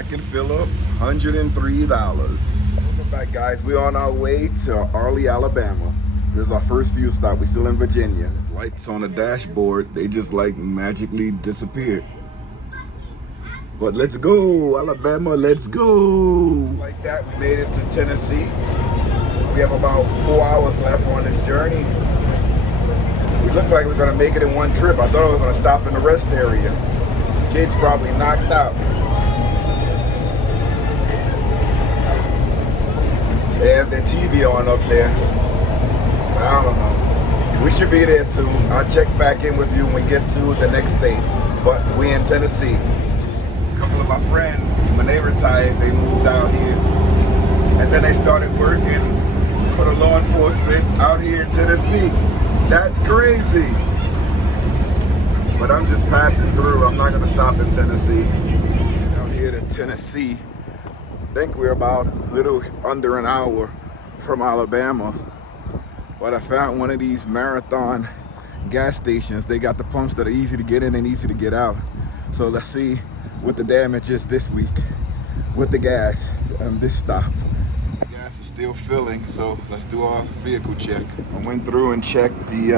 Second fill up, $103. Welcome back, guys. We're on our way to Arley, Alabama. This is our first fuel stop. We're still in Virginia. Lights on the dashboard, they just like magically disappeared. But let's go, Alabama, let's go. Like that, we made it to Tennessee. We have about 4 hours left on this journey. We look like we're gonna make it in one trip. I thought I was gonna stop in the rest area. Kids probably knocked out. They have their TV on up there. I don't know. We should be there soon. I'll check back in with you when we get to the next state. But we in Tennessee. A couple of my friends, when they retired, they moved out here. And then they started working for the law enforcement out here in Tennessee. That's crazy. But I'm just passing through. I'm not gonna stop in Tennessee. Out here to Tennessee. I think we're about a little under an hour from Alabama. But I found one of these marathon gas stations. They got the pumps that are easy to get in and easy to get out. So let's see what the damage is this week with the gas on this stop. The gas is still filling, so let's do our vehicle check. I went through and checked the,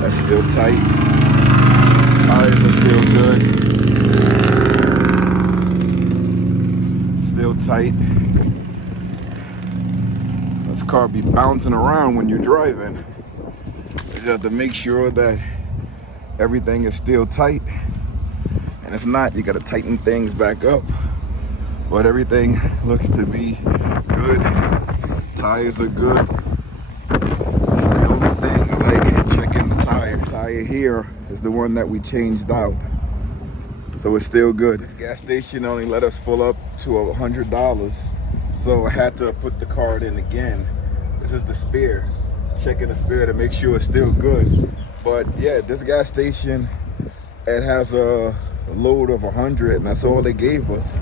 that's still tight. Tires are still good. Still tight. This car be bouncing around when you're driving. You have to make sure that everything is still tight. And if not, you gotta tighten things back up. But everything looks to be good. Tires are good. It's the only thing I like checking the tires. The tire here is the one that we changed out. So it's still good. This gas station only let us fill up to $100. So I had to put the card in again. This is the spare. Checking the spare to make sure it's still good. But yeah, this gas station, it has a load of 100 and that's all they gave us.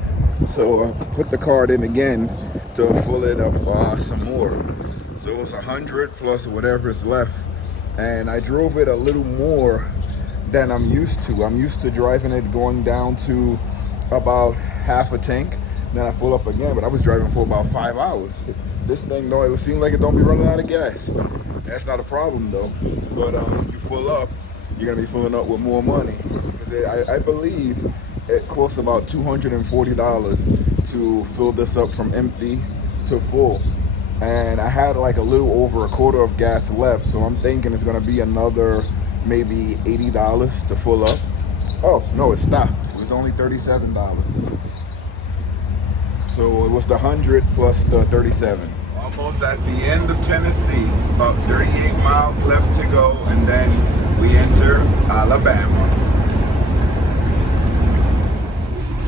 So I put the card in again to fill it up some more. So it was 100 plus whatever is left. And I drove it a little more than I'm used to. I'm used to driving it going down to about half a tank. Then I fill up again, but I was driving for about 5 hours. This thing, though, it seems like it don't be running out of gas. That's not a problem though. But when you fill up, you're gonna be filling up with more money. Because I believe it costs about $240 to fill this up from empty to full. And I had like a little over a quarter of gas left, so I'm thinking it's gonna be another maybe $80 to fill up. Oh, no, it stopped. It was only $37. So it was the 100 plus the 37. Almost at the end of Tennessee, about 38 miles left to go, and then we enter Alabama.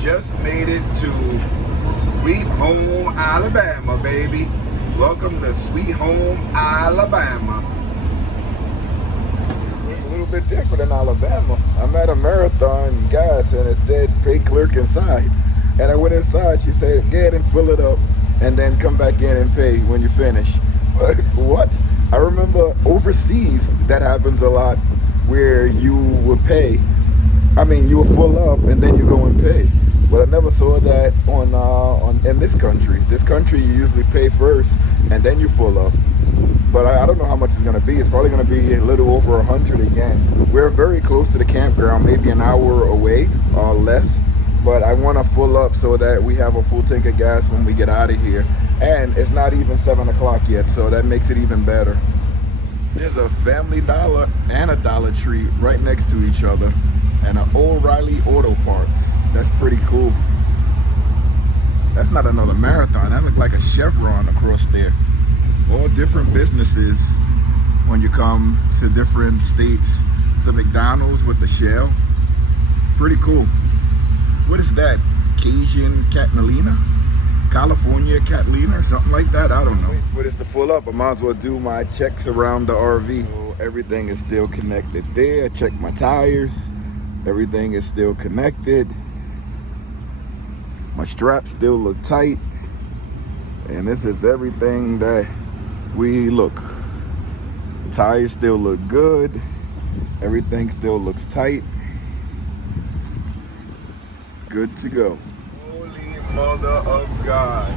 Just made it to Sweet Home, Alabama, baby. Welcome to Sweet Home, Alabama. A little bit different in Alabama. I'm at a marathon gas and it said pay clerk inside. And I went inside, she said, get and fill it up and then come back in and pay when you finish. What? I remember overseas that happens a lot where you would pay. I mean, you would fill up and then you go and pay. But I never saw that in this country. This country, you usually pay first and then you fill up. But I don't know how much it's gonna be. It's probably gonna be a little over 100 again. We're very close to the campground, maybe an hour away or less. But I wanna fill up so that we have a full tank of gas when we get out of here. And it's not even 7 o'clock yet, so that makes it even better. There's a Family Dollar and a Dollar Tree right next to each other. And an O'Reilly Auto Parts. That's pretty cool. That's not another marathon. That looked like a chevron across there. All different businesses when you come to different states. It's a McDonald's with the shell. It's pretty cool. What is that? Cajun Catalina? California Catalina or something like that? I don't know. Wait for this to full up. I might as well do my checks around the RV. So everything is still connected there. I checked my tires. Everything is still connected. My straps still look tight. And this is everything that we look. Tires still look good. Everything still looks tight. Good to go. Holy Mother of God.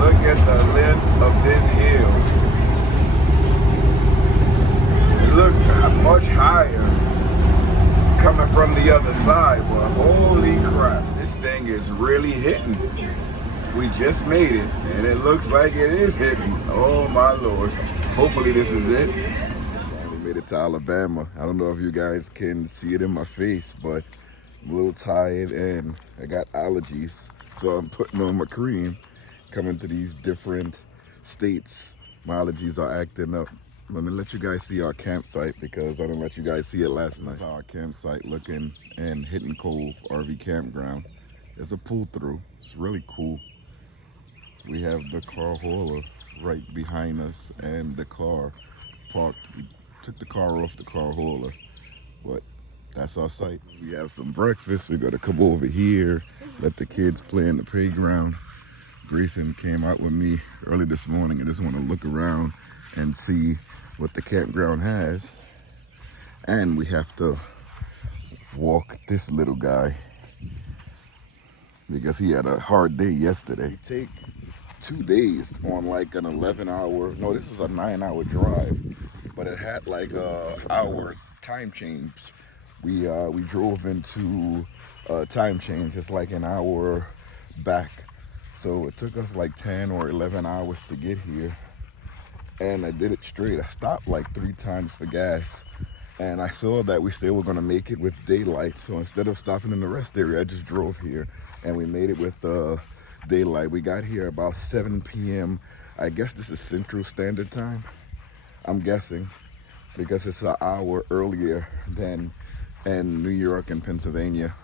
Look at the length of this hill. It looked much higher coming from the other side, but holy crap, this thing is really hitting. We just made it, and it looks like it is hitting. Oh my Lord. Hopefully this is it. Finally made it to Alabama. I don't know if you guys can see it in my face, but I'm a little tired and I got allergies. So I'm putting on my cream. Coming to these different states, my allergies are acting up. Let me let you guys see our campsite because I didn't let you guys see it last night. This is our campsite looking in Hitch Cove RV campground. There's a pull through. It's really cool. We have the car hauler right behind us and the car parked. We took the car off the car hauler, but that's our site. We have some breakfast. We're gonna come over here, let the kids play in the playground. Grayson came out with me early this morning and just want to look around and see what the campground has. And we have to walk this little guy because he had a hard day yesterday. We take 2 days on like an 11-hour, no, this was a 9-hour drive, but it had like a hour time change. We drove into time change. It's like an hour back. So it took us like 10 or 11 hours to get here. And I did it straight. I stopped like 3 times for gas. And I saw that we still were gonna make it with daylight. So instead of stopping in the rest area, I just drove here. And we made it with daylight. We got here about 7 p.m. I guess this is Central Standard Time. I'm guessing. Because it's an hour earlier than in New York and Pennsylvania.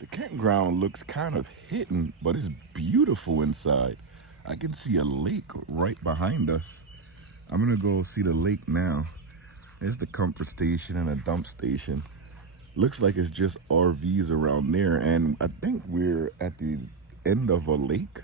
The campground looks kind of hidden, but it's beautiful inside. I can see a lake right behind us. I'm gonna go see the lake now. There's the comfort station and a dump station. Looks like it's just RVs around there, and I think we're at the end of a lake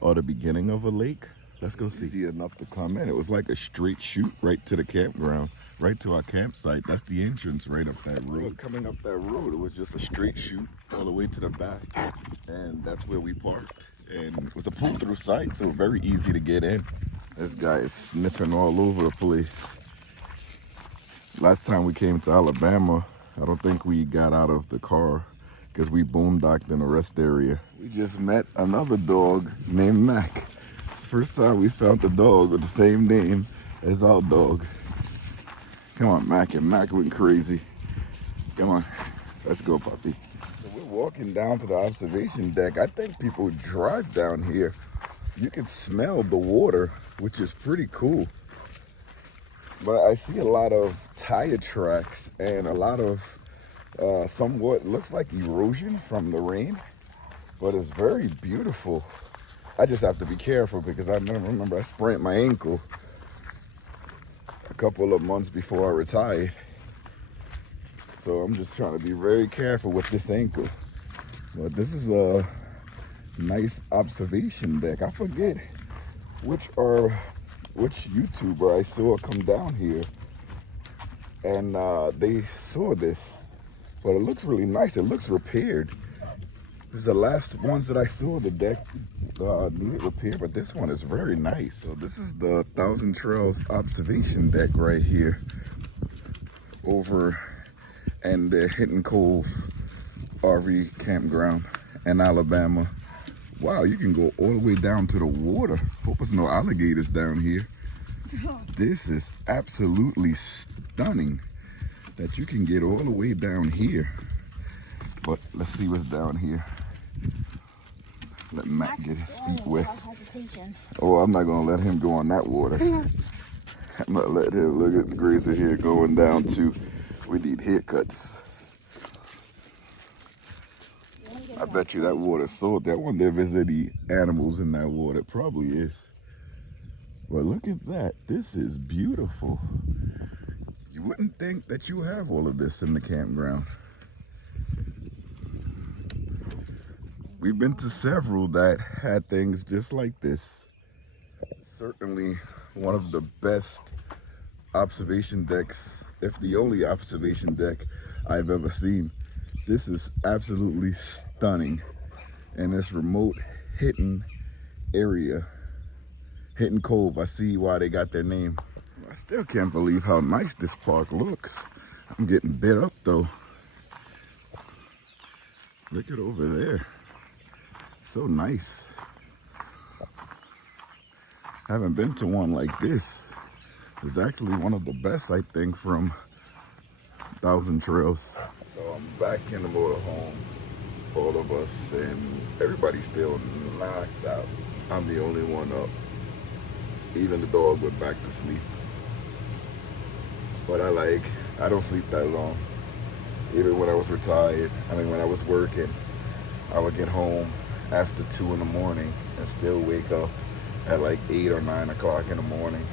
or the beginning of a lake. Let's go see. Easy enough to come in. It was like a straight shoot right to the campground, right to our campsite. That's the entrance right up that road. Coming up that road, it was just a straight shoot all the way to the back, and that's where we parked. And it was a pull-through site, so very easy to get in. This guy is sniffing all over the place. Last time we came to Alabama, I don't think we got out of the car because we boondocked in the rest area. We just met another dog named Mac. It's the first time we found the dog with the same name as our dog. Come on, Mac, and Mac went crazy. Come on, let's go, puppy. So we're walking down to the observation deck. I think people drive down here. You can smell the water, which is pretty cool. But I see a lot of tire tracks and a lot of somewhat looks like erosion from the rain, but it's very beautiful. I just have to be careful because I remember I sprained my ankle a couple of months before I retired. So I'm just trying to be very careful with this ankle. But this is a nice observation deck. I forget which YouTuber I saw come down here and they saw this, but it looks really nice. It looks repaired. This is the last ones that I saw. The deck needed repair, but this one is very nice. So this is the Thousand Trails observation deck right here over in the Hitch Cove RV campground in Alabama. Wow, you can go all the way down to the water. Hope there's no alligators down here. This is absolutely stunning that you can get all the way down here. But let's see what's down here. Let Matt get his feet wet. Oh, I'm not gonna let him go on that water. I'm not letting him. Look at Grayson here going down too. We need haircuts. I bet you that water's salty. I wonder if there's any animals in that water. It probably is. But look at that. This is beautiful. You wouldn't think that you have all of this in the campground. We've been to several that had things just like this. Certainly one of the best observation decks, if the only observation deck I've ever seen. This is absolutely stunning. in this remote hidden area, hidden cove. I see why they got their name. I still can't believe how nice this park looks. I'm getting bit up though. Look at over there. So nice. Haven't been to one like this. It's actually one of the best, I think, from Thousand Trails. So I'm back in the motorhome, all of us, and everybody's still knocked out. I'm the only one up. Even the dog went back to sleep. But I don't sleep that long. Even when I was retired, when I was working, I would get home after 2 in the morning and still wake up at like 8 or 9 o'clock in the morning.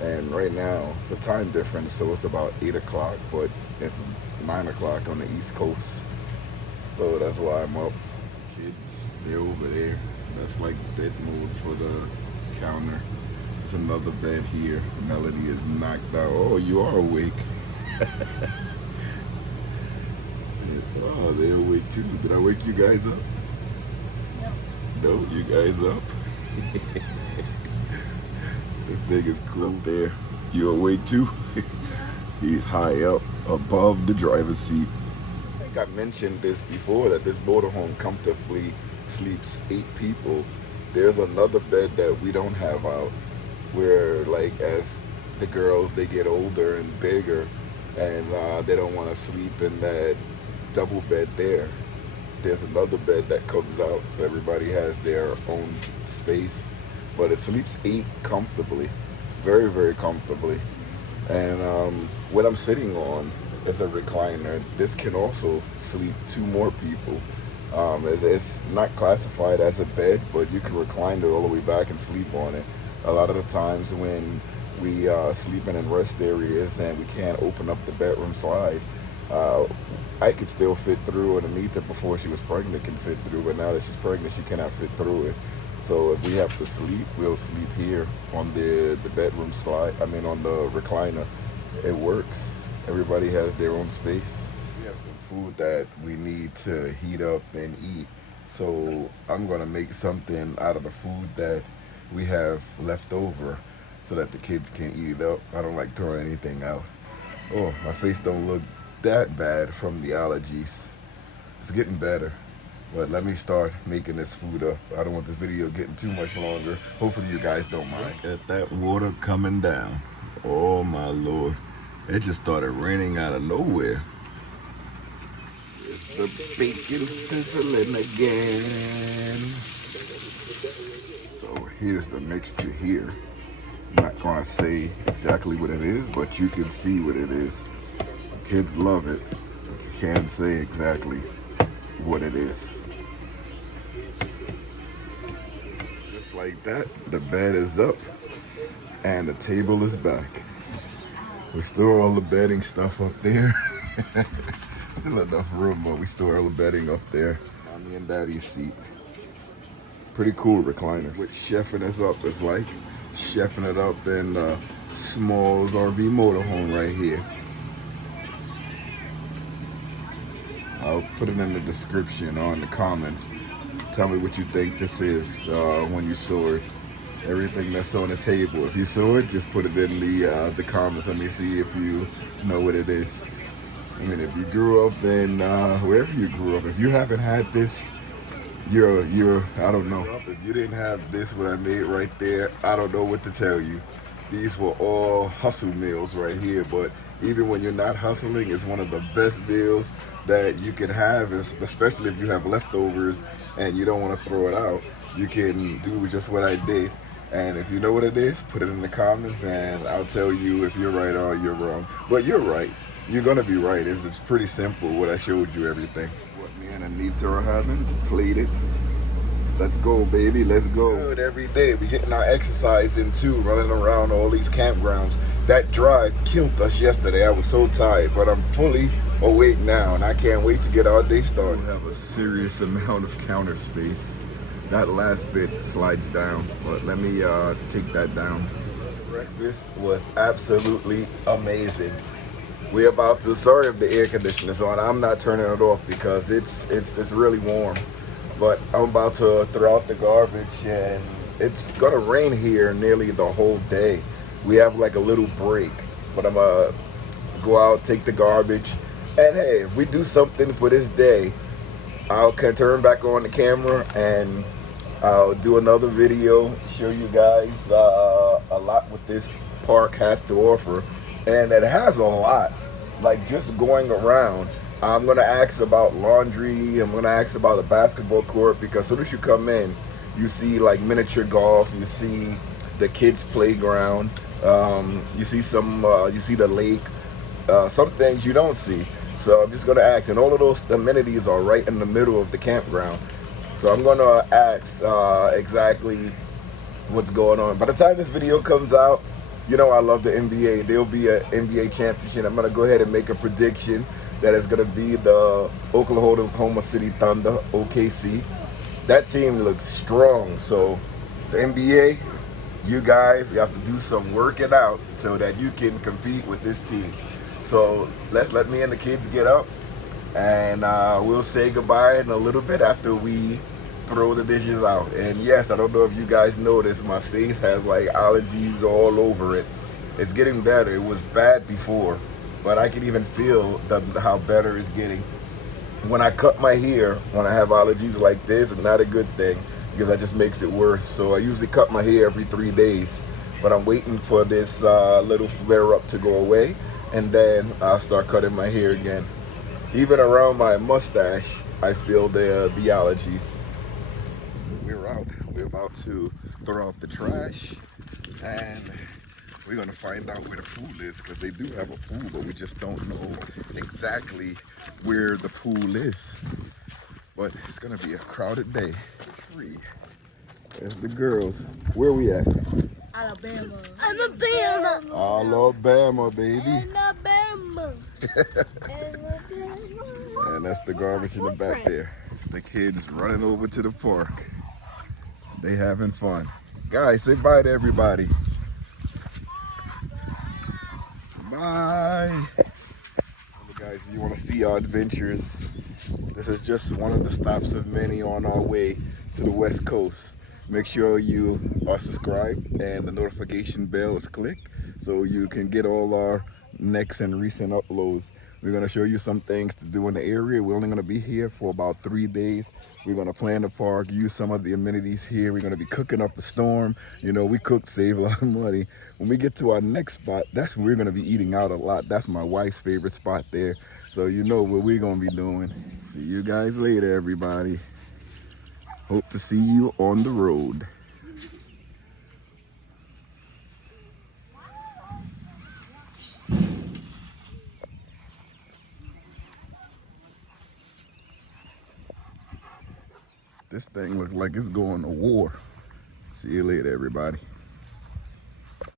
And right now, it's a time difference, so it's about 8 o'clock, but it's 9 o'clock on the East Coast. So that's why I'm up. Kids, they're over there. That's like bed mode for the counter. There's another bed here. Melody is knocked out. Oh, you are awake. Oh, they're awake too. Did I wake you guys up? No. No, you guys up? This thing is cool there. You awake too? He's high up above the driver's seat. I think I mentioned this before, that this motorhome comfortably sleeps 8 people. There's another bed that we don't have out, where like as the girls, they get older and bigger, and they don't want to sleep in that double bed there. There's another bed that comes out, so everybody has their own space, but it sleeps 8 comfortably, very, very comfortably. And what I'm sitting on is a recliner. This can also sleep 2 more people. It's not classified as a bed, but you can recline it all the way back and sleep on it. A lot of the times when we sleeping in rest areas and we can't open up the bedroom slide, I could still fit through, and Anita, before she was pregnant, can fit through, but now that she's pregnant, she cannot fit through it. So if we have to sleep, we'll sleep here on the bedroom slide, on the recliner. It works. Everybody has their own space. We have some food that we need to heat up and eat. So I'm gonna make something out of the food that we have left over so that the kids can eat it up. I don't like throwing anything out. Oh, my face don't look that bad from the allergies. It's getting better, but let me start making this food up. I don't want this video getting too much longer. Hopefully you guys don't mind. Look at that water coming down. Oh my Lord, it just started raining out of nowhere. It's the bacon sizzling again. So here's the mixture here. I'm not gonna say exactly what it is, but you can see what it is. Kids love it, but you can't say exactly what it is. Just like that, the bed is up and the table is back. We store all the bedding stuff up there. Still enough room, but we store all the bedding up there. Mommy and Daddy's seat. Pretty cool recliner. What chefing us up is like, chefing it up in the SmallsRV motorhome right here. I'll put it in the description or in the comments. Tell me what you think this is when you saw it. Everything that's on the table. If you saw it, just put it in the comments. Let me see if you know what it is. If you grew up in wherever you grew up, if you haven't had this, you're I don't know. If you didn't have this, what I made right there, I don't know what to tell you. These were all hustle meals right here, but even when you're not hustling, it's one of the best meals that you can have, especially if you have leftovers and you don't want to throw it out. You can do just what I did. And if you know what it is, put it in the comments and I'll tell you if you're right or you're wrong. But you're right. You're going to be right. It's pretty simple what I showed you, everything. What me and Anita are having, plated. Let's go, baby. Let's go. Good every day. We're getting our exercise in too, running around all these campgrounds. That drive killed us yesterday. I was so tired, but I'm fully awake now, and I can't wait to get our day started. We have a serious amount of counter space. That last bit slides down, but let me take that down. Breakfast was absolutely amazing. We're about to, sorry if the air conditioner's on, I'm not turning it off because it's really warm. but I'm about to throw out the garbage, and it's gonna rain here nearly the whole day. We have like a little break, but I'm gonna go out, take the garbage, and hey, if we do something for this day, I'll turn back on the camera and I'll do another video, show you guys a lot what this park has to offer. And it has a lot, like just going around. I'm gonna ask about laundry, I'm gonna ask about the basketball court, because as soon as you come in, you see like miniature golf, you see the kids playground, you see the lake, some things you don't see. So I'm just gonna ask, and all of those amenities are right in the middle of the campground. So I'm gonna ask exactly what's going on. By the time this video comes out, you know I love the NBA. There'll be an NBA championship. I'm gonna go ahead and make a prediction that it's gonna be the Oklahoma City Thunder, OKC. That team looks strong. So the NBA, you guys, you have to do some working out so that you can compete with this team. So let me and the kids get up, and we'll say goodbye in a little bit after we throw the dishes out. And yes, I don't know if you guys noticed, my face has like allergies all over it. It's getting better. It was bad before, but I can even feel how better it's getting. When I cut my hair, when I have allergies like this, it's not a good thing, because that just makes it worse. So I usually cut my hair every 3 days, but I'm waiting for this little flare up to go away, and then I'll start cutting my hair again. Even around my mustache, I feel the allergies. We're out. We're about to throw out the trash, and we're gonna find out where the pool is, because they do have a pool, but we just don't know exactly where the pool is. But it's gonna be a crowded day. There's the girls. Where we at? Alabama. Alabama, baby. Alabama. And that's the garbage in the back there. It's the kids running over to the park. They having fun. Guys, say bye to everybody. Bye. Guys, if you want to see our adventures, this is just one of the stops of many on our way to the West Coast. Make sure you are subscribed and the notification bell is clicked so you can get all our next and recent uploads. We're going to show you some things to do in the area. We're only going to be here for about 3 days. We're going to plan the park, use some of the amenities here. We're going to be cooking up a storm. You know, we cook, save a lot of money. When we get to our next spot, that's where we're going to be eating out a lot. That's my wife's favorite spot there. So you know what we're going to be doing. See you guys later, everybody. Hope to see you on the road. This thing looks like it's going to war. See you later, everybody.